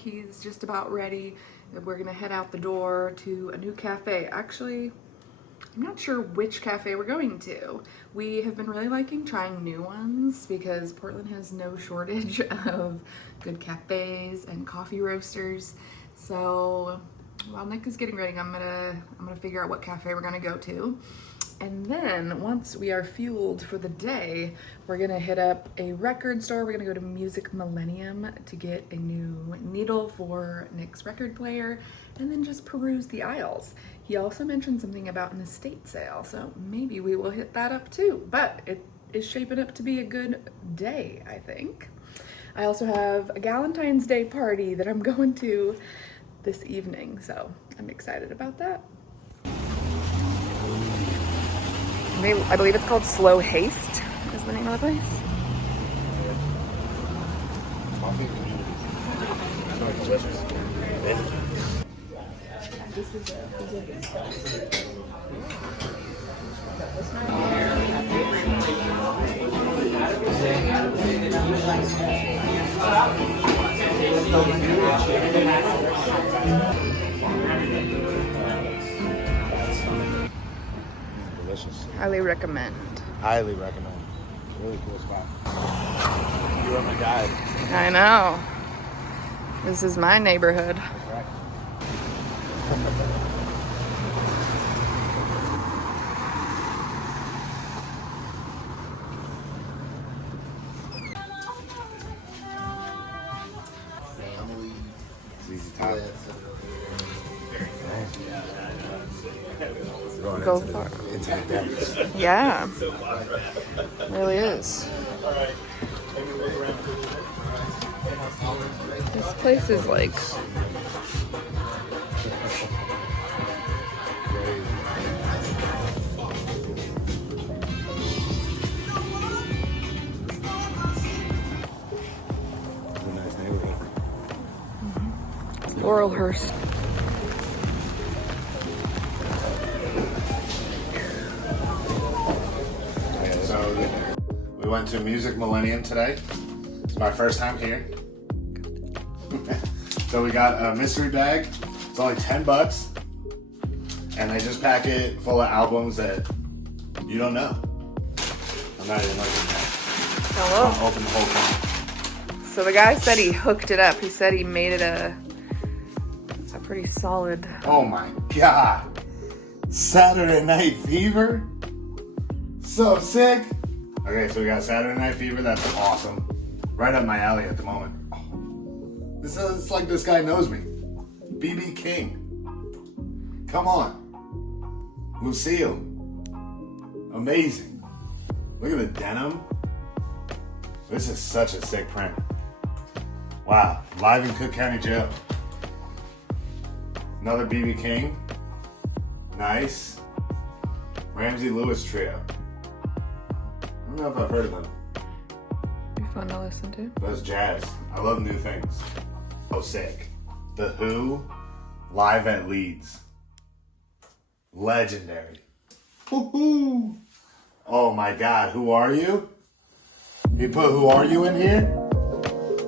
he's just about ready. We're gonna head out the door to a new cafe. Actually, I'm not sure which cafe we're going to. We have been really liking trying new ones because Portland has no shortage of good cafes and coffee roasters. So while Nick is getting ready, I'm gonna figure out what cafe we're gonna go to. And then once we are fueled for the day, we're gonna hit up a record store. We're gonna go to Music Millennium to get a new needle for Nick's record player and then just peruse the aisles. He also mentioned something about an estate sale, so maybe we will hit that up too. But it is shaping up to be a good day, I think. I also have a Galentine's Day party that I'm going to this evening, so I'm excited about that. I believe it's called Slow Haste is the name of the place. Delicious. Highly recommend. Highly recommend. Really cool spot. You are my guide. I know. This is my neighborhood. That's right. Family. Easy top. Go for it. Into the depths. Yeah. Really is. This place is like It's a nice neighborhood. Laurelhurst. So we went to Music Millennium today. It's my first time here. So we got a mystery bag. It's only $10, and they just pack it full of albums that you don't know. I'm not even looking at. Hello. I'll open the whole thing. So the guy said he hooked it up. He said he made it a pretty solid. Oh my God! Saturday Night Fever. So sick. Okay, so we got Saturday Night Fever. That's awesome. Right up my alley at the moment. It's like this guy knows me. BB King. Come on. Lucille. Amazing. Look at the denim. This is such a sick print. Wow. Live in Cook County Jail. Another BB King. Nice. Ramsey Lewis Trio. I don't know if I've heard of them. Be fun to listen to. That's jazz. I love new things. Oh, sick. The Who, live at Leeds. Legendary. Woohoo! Oh my God, Who Are You? You put Who Are You in here?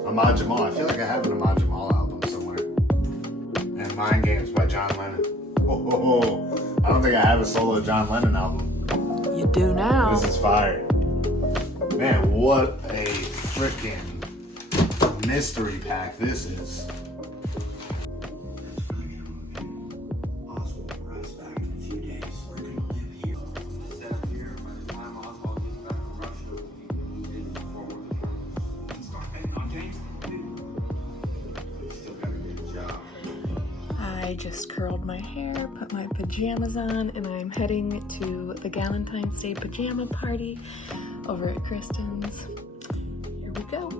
Ahmad Jamal. I feel like I have an Ahmad Jamal album somewhere. And Mind Games by John Lennon. Oh, I don't think I have a solo John Lennon album. You do now. This is fire. Man, what a freaking mystery pack this is. I just curled my hair, put my pajamas on, and I'm heading to the Galentine's Day pajama party over at Kristen's. Here we go.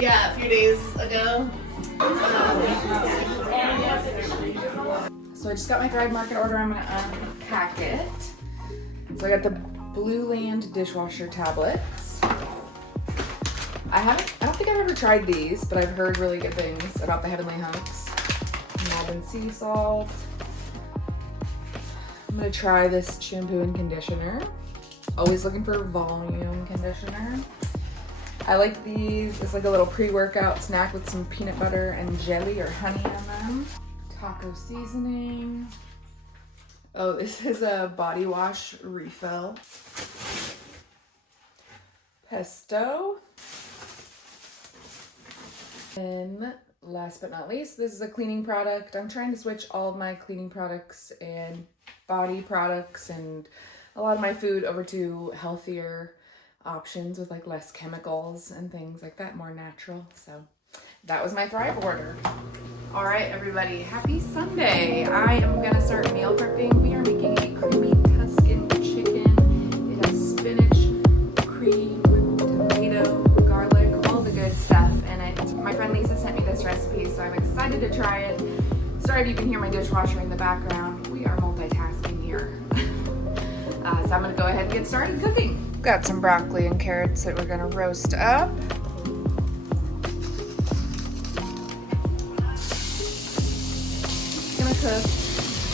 Yeah, a few days ago. So I just got my Thrive Market order. I'm gonna unpack it. So I got the Blue Land dishwasher tablets. I don't think I've ever tried these, but I've heard really good things about the Heavenly Hunks. Melbourne sea salt. I'm gonna try this shampoo and conditioner. Always looking for volume conditioner. I like these. It's like a little pre-workout snack with some peanut butter and jelly or honey on them. Taco seasoning. Oh, this is a body wash refill. Pesto. And last but not least, this is a cleaning product. I'm trying to switch all of my cleaning products and body products and a lot of my food over to healthier options with like less chemicals and things like that, more natural. So that was my Thrive order. All right, everybody, happy Sunday. I am gonna start meal prepping. We are making a creamy Tuscan chicken. It has spinach, cream, tomato, garlic, all the good stuff. And my friend Lisa sent me this recipe, so I'm excited to try it. Sorry if you can hear my dishwasher in the background. We are multitasking here. So I'm gonna go ahead and get started cooking. Got some broccoli and carrots that we're gonna roast up. Gonna cook.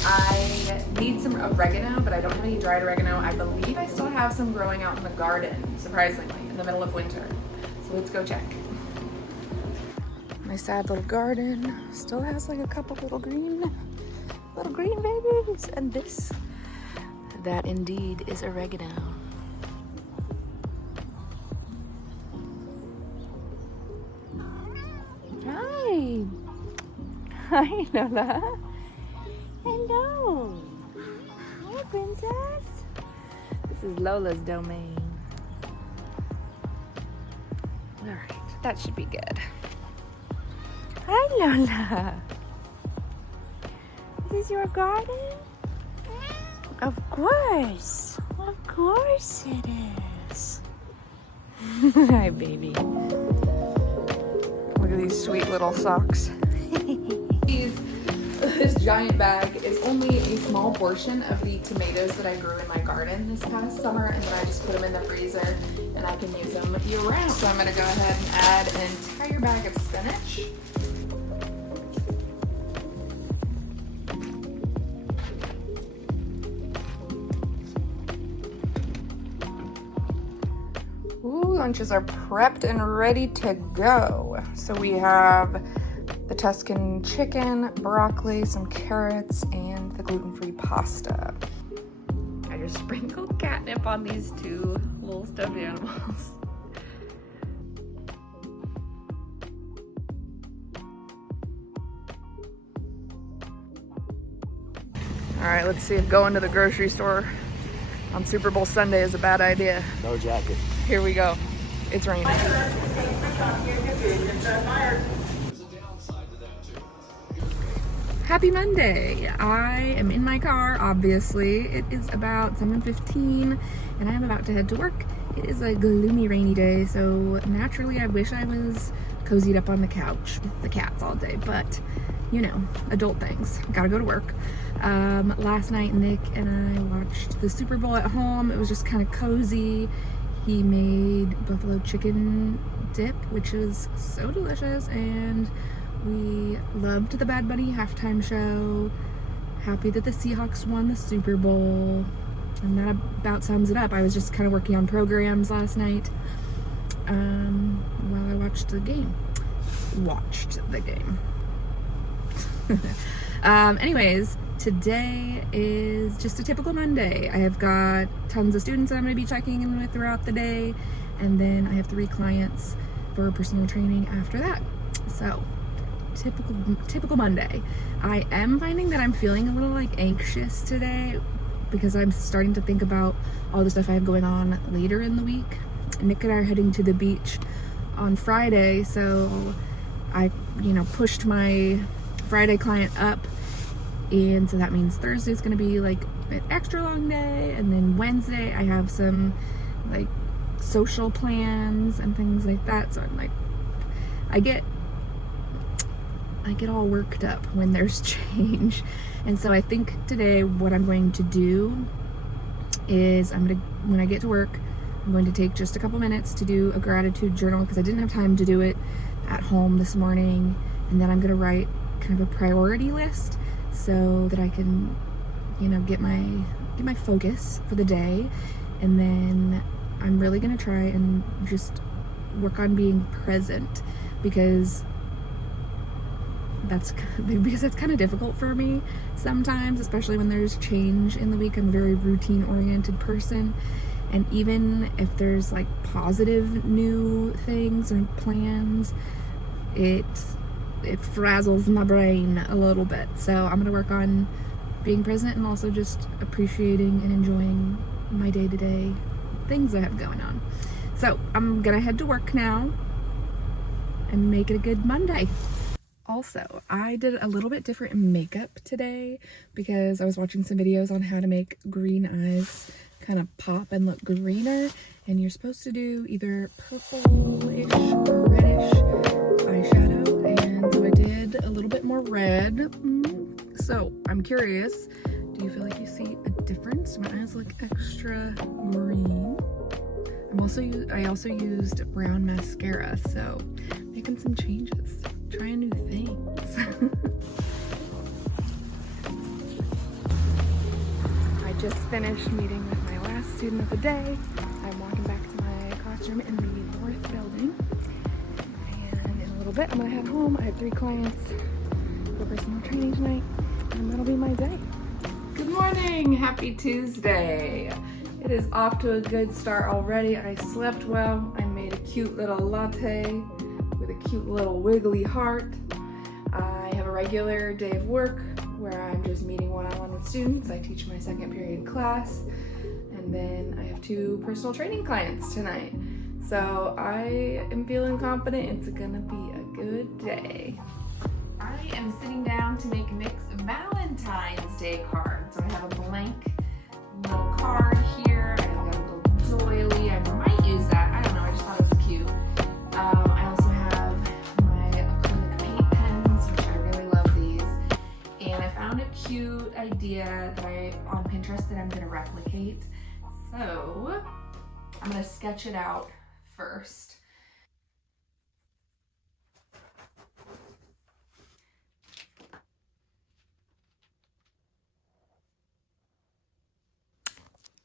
I need some oregano, but I don't have any dried oregano. I believe I still have some growing out in the garden, surprisingly, in the middle of winter. So let's go check. My sad little garden still has like a couple little green babies. And this, that indeed is oregano. Hi. Hi, Lola. Hello. Hi, princess. This is Lola's domain. All right, that should be good. Hi, Lola. This is your garden? Of course it is. Hi, baby. Look at these sweet little socks. This giant bag is only a small portion of the tomatoes that I grew in my garden this past summer, and then I just put them in the freezer and I can use them year round. So I'm gonna go ahead and add an entire bag of spinach. Ooh, lunches are prepped and ready to go. So we have the Tuscan chicken, broccoli, some carrots, and the gluten-free pasta. I just sprinkled catnip on these two little stuffed animals. All right, let's see if going to the grocery store on Super Bowl Sunday is a bad idea. No jacket. Here we go. It's raining. Happy Monday. I am in my car, obviously. It is about 7:15 and I am about to head to work. It is a gloomy, rainy day, so naturally I wish I was cozied up on the couch with the cats all day, but you know, adult things. Gotta go to work. Last night Nick and I watched the Super Bowl at home. It was just kind of cozy. He made buffalo chicken dip, which is so delicious, and we loved the Bad Bunny halftime show. Happy that the Seahawks won the Super Bowl. And that about sums it up. I was just kind of working on programs last night while I watched the game. Anyways, today is just a typical Monday. I have got tons of students that I'm going to be checking in with throughout the day, and then I have 3 clients for personal training after that. So typical Monday. I am finding that I'm feeling a little like anxious today because I'm starting to think about all the stuff I have going on later in the week. Nick and I are heading to the beach on Friday, so I pushed my Friday client up, and so that means Thursday is going to be like an extra long day, and then Wednesday I have some like social plans and things like that. So I'm like, I get all worked up when there's change. And so I think today what I'm going to do is when I get to work, I'm going to take just a couple minutes to do a gratitude journal because I didn't have time to do it at home this morning. And then I'm going to write kind of a priority list so that I can, get my focus for the day. And then I'm really gonna try and just work on being present because that's kind of difficult for me sometimes, especially when there's change in the week. I'm a very routine oriented person, and even if there's like positive new things or plans, it frazzles my brain a little bit. So I'm gonna work on being present and also just appreciating and enjoying my day-to-day things I have going on. So I'm gonna head to work now and make it a good Monday. Also, I did a little bit different makeup today because I was watching some videos on how to make green eyes kind of pop and look greener, and you're supposed to do either purple-ish or reddish eyeshadow, and so I did a little bit more red. So I'm curious, do you feel like you see a difference? My eyes look extra green. I also used brown mascara, so making some changes, trying new things. I just finished meeting with my last student of the day. I'm walking back to my classroom in the north building, and in a little bit I'm gonna head home. I have 3 clients for personal training tonight, and that'll be my day. Good morning, happy Tuesday. It is off to a good start already. I slept well. I made a cute little latte with a cute little wiggly heart. I have a regular day of work where I'm just meeting one-on-one with students. I teach my 2nd period class, and then I have 2 personal training clients tonight. So I am feeling confident it's gonna be a good day. I am sitting down to make Nick's Valentine's Day card. So I have a blank little card here. I have got a little doily. I might use that. I don't know. I just thought it was cute. I also have my acrylic paint pens, which I really love these. And I found a cute idea that on Pinterest that I'm going to replicate. So I'm going to sketch it out first.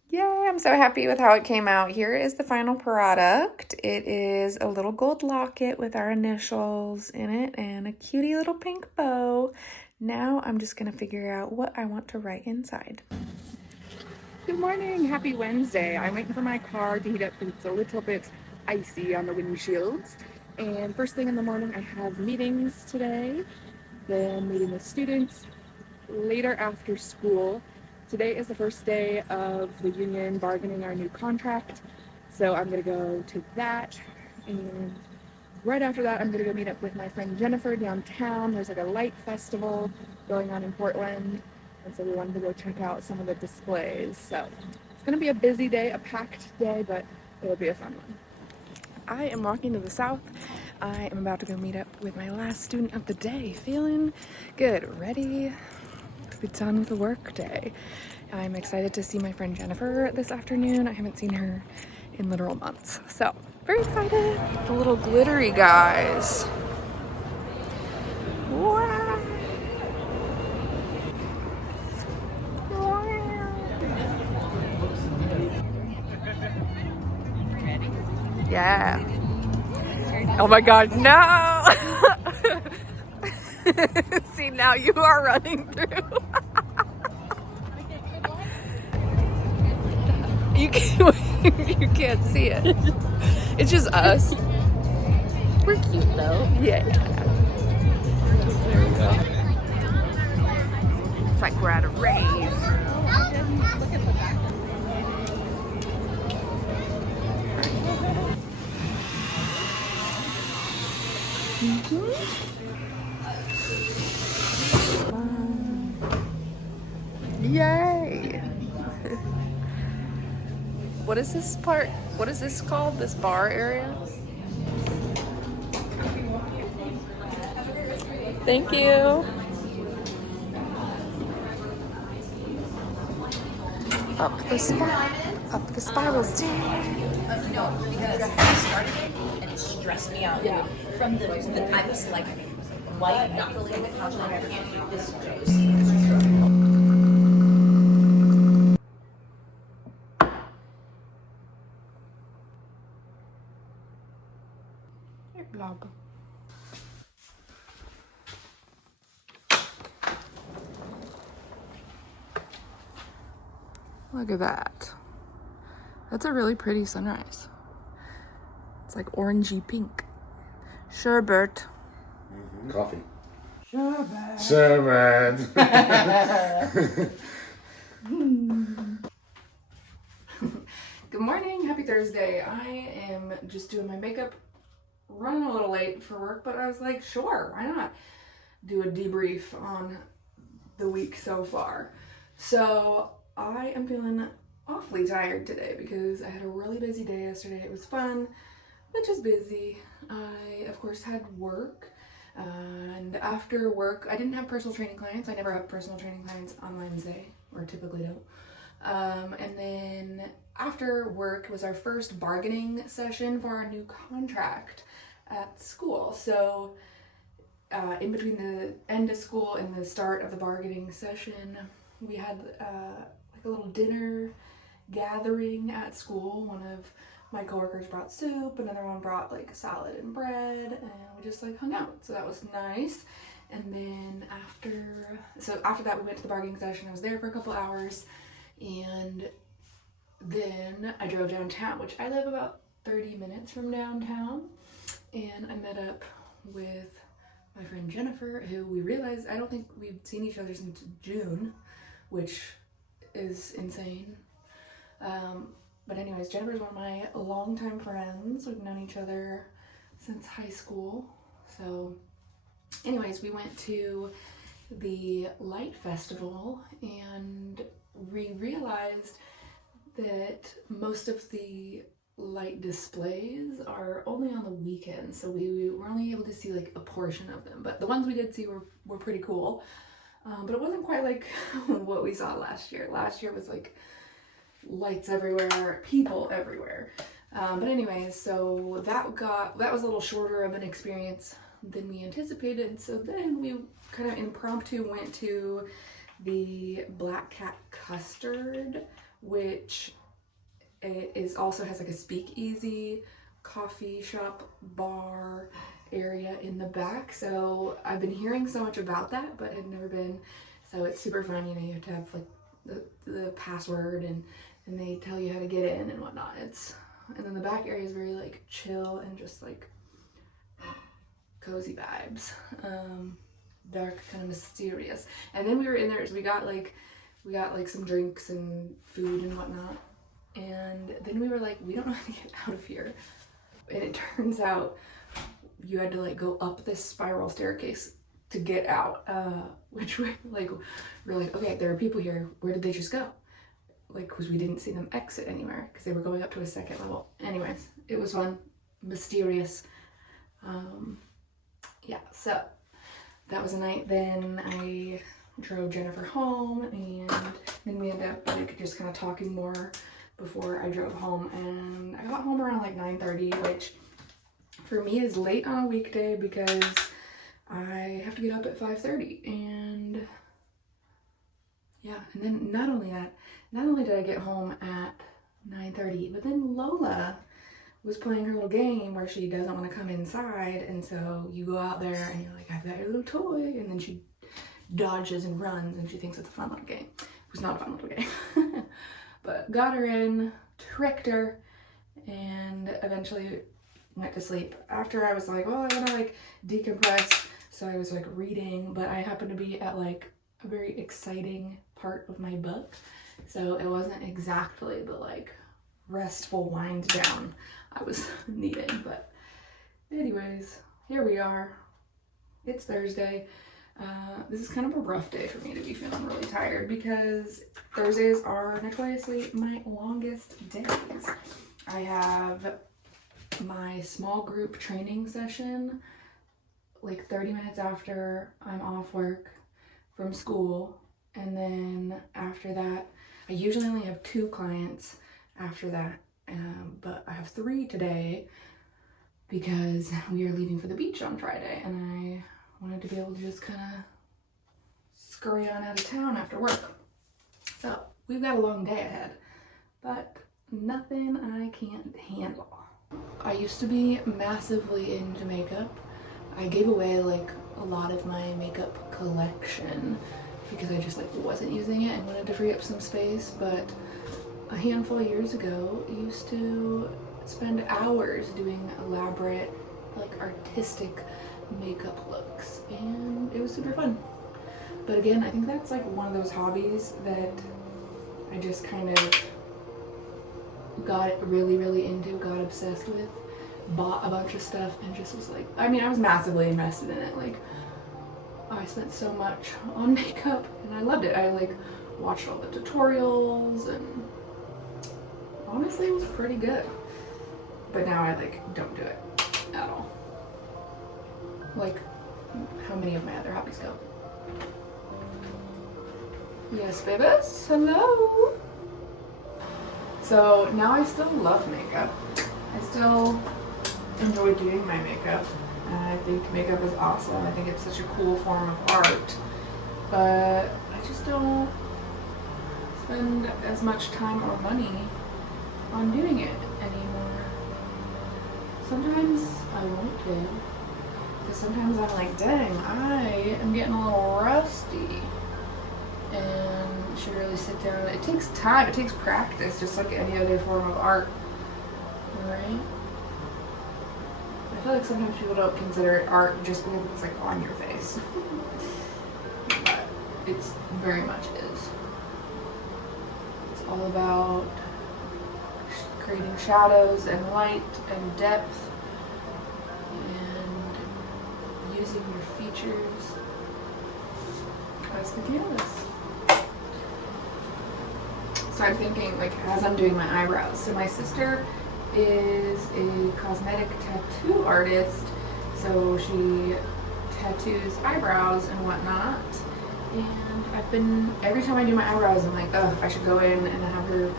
Yay, I'm so happy with how it came out. Here is the final product. It is a little gold locket with our initials in it and a cutie little pink bow. Now I'm just gonna figure out what I want to write inside. Good morning, happy Wednesday. I'm waiting for my car to heat up because it's a little bit icy on the windshields. And first thing in the morning, I have meetings today, then meeting with students later after school. Today is the first day of the union bargaining our new contract, so I'm gonna go to that, and right after that I'm gonna go meet up with my friend Jennifer downtown. There's like a light festival going on in Portland, and so we wanted to go check out some of the displays. So it's gonna be a busy day, a packed day, but it'll be a fun one. I am walking to the south. I am about to go meet up with my last student of the day. Feeling good, ready to be done with the work day. I'm excited to see my friend Jennifer this afternoon. I haven't seen her in literal months, so very excited. The little glittery guys. Wow. Yeah. Oh my God, no! See, now you are running through. You can't see it. It's just us. We're cute though. Yeah. There we go. It's like we're at a rave. Yay! What is this part? What is this called? This bar area? Thank you. Up the spiral stairs. No, because I started it and it stressed me out. Yeah. From the I was like white knuckling the couch and I can't do this. Look at that. That's a really pretty sunrise. It's like orangey pink. Sherbet. Coffee. Sherbet. Good morning, happy Thursday. I am just doing my makeup, running a little late for work, but I was like, sure, why not do a debrief on the week so far. So I am feeling awfully tired today because I had a really busy day yesterday. It was fun, but just busy. I, of course, had work, and after work, I didn't have personal training clients. I never have personal training clients on Wednesday, or typically don't. And then after work was our first bargaining session for our new contract at school. So in between the end of school and the start of the bargaining session, we had like a little dinner gathering at school. One of my coworkers brought soup, another one brought like a salad and bread, and we just like hung out. So that was nice. And then after that we went to the bargaining session. I was there for a couple hours, and then I drove downtown, which I live about 30 minutes from downtown, and I met up with my friend Jennifer, who we realized I don't think we've seen each other since June, which is insane. But anyways, Jennifer's one of my longtime friends. We've known each other since high school. So anyways, we went to the Light Festival, and we realized that most of the light displays are only on the weekends, so we were only able to see like a portion of them, but the ones we did see were pretty cool. But it wasn't quite like what we saw last year. Last year was like lights everywhere, people everywhere. But anyways, so that was a little shorter of an experience than we anticipated. So then we kind of impromptu went to the Black Cat Custard, which also has like a speakeasy, coffee shop, bar area in the back. So I've been hearing so much about that, but had never been. So it's super fun. You know, you have to have like the password, and they tell you how to get in and whatnot. And then the back area is very like chill and just like cozy vibes. Dark, kind of mysterious. And then we were in there, so we got like some drinks and food and whatnot. And then we were like, we don't know how to get out of here. And it turns out you had to like go up this spiral staircase to get out, which we're like, okay, there are people here. Where did they just go? Like, because we didn't see them exit anywhere because they were going up to a second level. Anyways, it was fun, mysterious. Yeah, so that was a night. Then I drove Jennifer home, and then we ended up like just kind of talking more before I drove home. And I got home around like 9:30, which for me is late on a weekday because I have to get up at 5:30. And yeah, and then not only did I get home at 9:30, but then Lola was playing her little game where she doesn't want to come inside, and so you go out there and you're like, I've got your little toy, and then she dodges and runs and she thinks it's a fun little game. It was not a fun little game. But got her in, tricked her, and eventually went to sleep. After I was like, well, I want to like decompress, so I was like reading, but I happened to be at like a very exciting part of my book, so it wasn't exactly the like restful wind down I was needing. But anyways, here we are. It's Thursday. This is kind of a rough day for me to be feeling really tired because Thursdays are notoriously my longest days. I have my small group training session like 30 minutes after I'm off work from school, and then after that I usually only have 2 clients after that, but I have 3 today because we are leaving for the beach on Friday, and I wanted to be able to just kind of scurry on out of town after work. So we've got a long day ahead, but nothing I can't handle. I used to be massively into makeup. I gave away like a lot of my makeup collection because I just like wasn't using it and wanted to free up some space, but a handful of years ago used to spend hours doing elaborate, like artistic makeup looks, and it was super fun. But again, I think that's like one of those hobbies that I just kind of got really into, got obsessed with, bought a bunch of stuff, and just was like, I mean, I was massively invested in it. Like, I spent so much on makeup and I loved it. I like watched all the tutorials and honestly it was pretty good. But now I like don't do it at all. Like how many of my other hobbies go. Yes, babies. Hello. So now I still love makeup. I still enjoy doing my makeup. And I think makeup is awesome. I think it's such a cool form of art. But I just don't spend as much time or money on doing it anymore. Sometimes I want to. Because sometimes I'm like, dang, I am getting a little rusty. And should really sit down. It takes time, it takes practice, just like any other form of art. Right? I feel like sometimes people don't consider it art just because it's like on your face. But it's very much is. It's all about creating shadows and light and depth and using your features as the canvas. So I'm thinking, like, as I'm doing my eyebrows. So my sister is a cosmetic tattoo artist, so she tattoos eyebrows and whatnot. And I've been, every time I do my eyebrows, I'm like, oh, I should go in and have her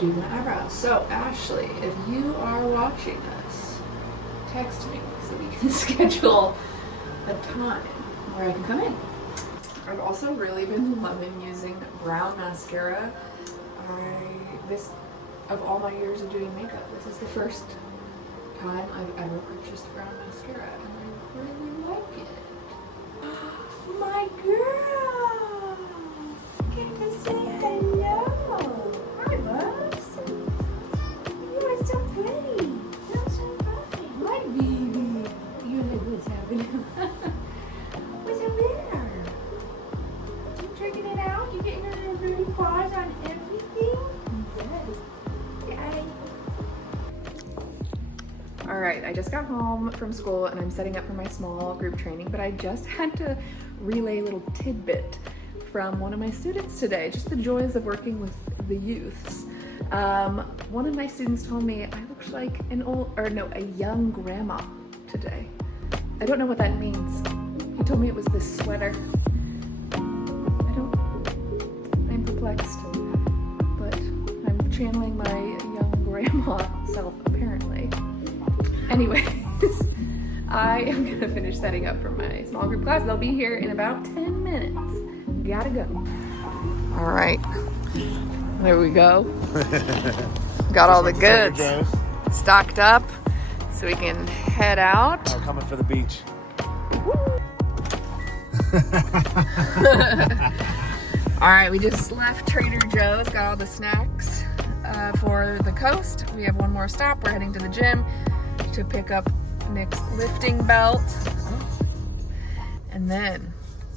do my eyebrows. So Ashley, if you are watching us, text me so we can schedule a time where I can come in. I've also really been loving using brown mascara. Of all my years of doing makeup, this is the first time I've ever purchased brown mascara, and I really like it. My girl! Get to say hello! Hi, Bubs! You are so pretty! You're so fluffy! My baby! You know what's happening. What's the matter? You drinking it out? You getting your little paws on everything? Alright, I just got home from school and I'm setting up for my small group training, but I just had to relay a little tidbit from one of my students today, just the joys of working with the youths. One of my students told me I looked like a young grandma today. I don't know what that means. He told me it was this sweater. I'm perplexed, but I'm channeling my young grandma self apparently. Anyways, I am gonna finish setting up for my small group class. They'll be here in about 10 minutes. Gotta go. All right, there we go. Got all the goods stocked up so we can head out. We're coming for the beach. All right, we just left Trader Joe's, got all the snacks for the coast. We have one more stop. We're heading to the gym to pick up Nick's lifting belt. And then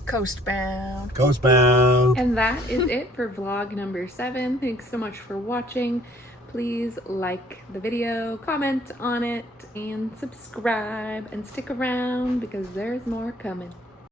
coastbound. Coastbound. And that is it for vlog number 7. Thanks so much for watching. Please like the video, comment on it, and subscribe, and stick around because there's more coming.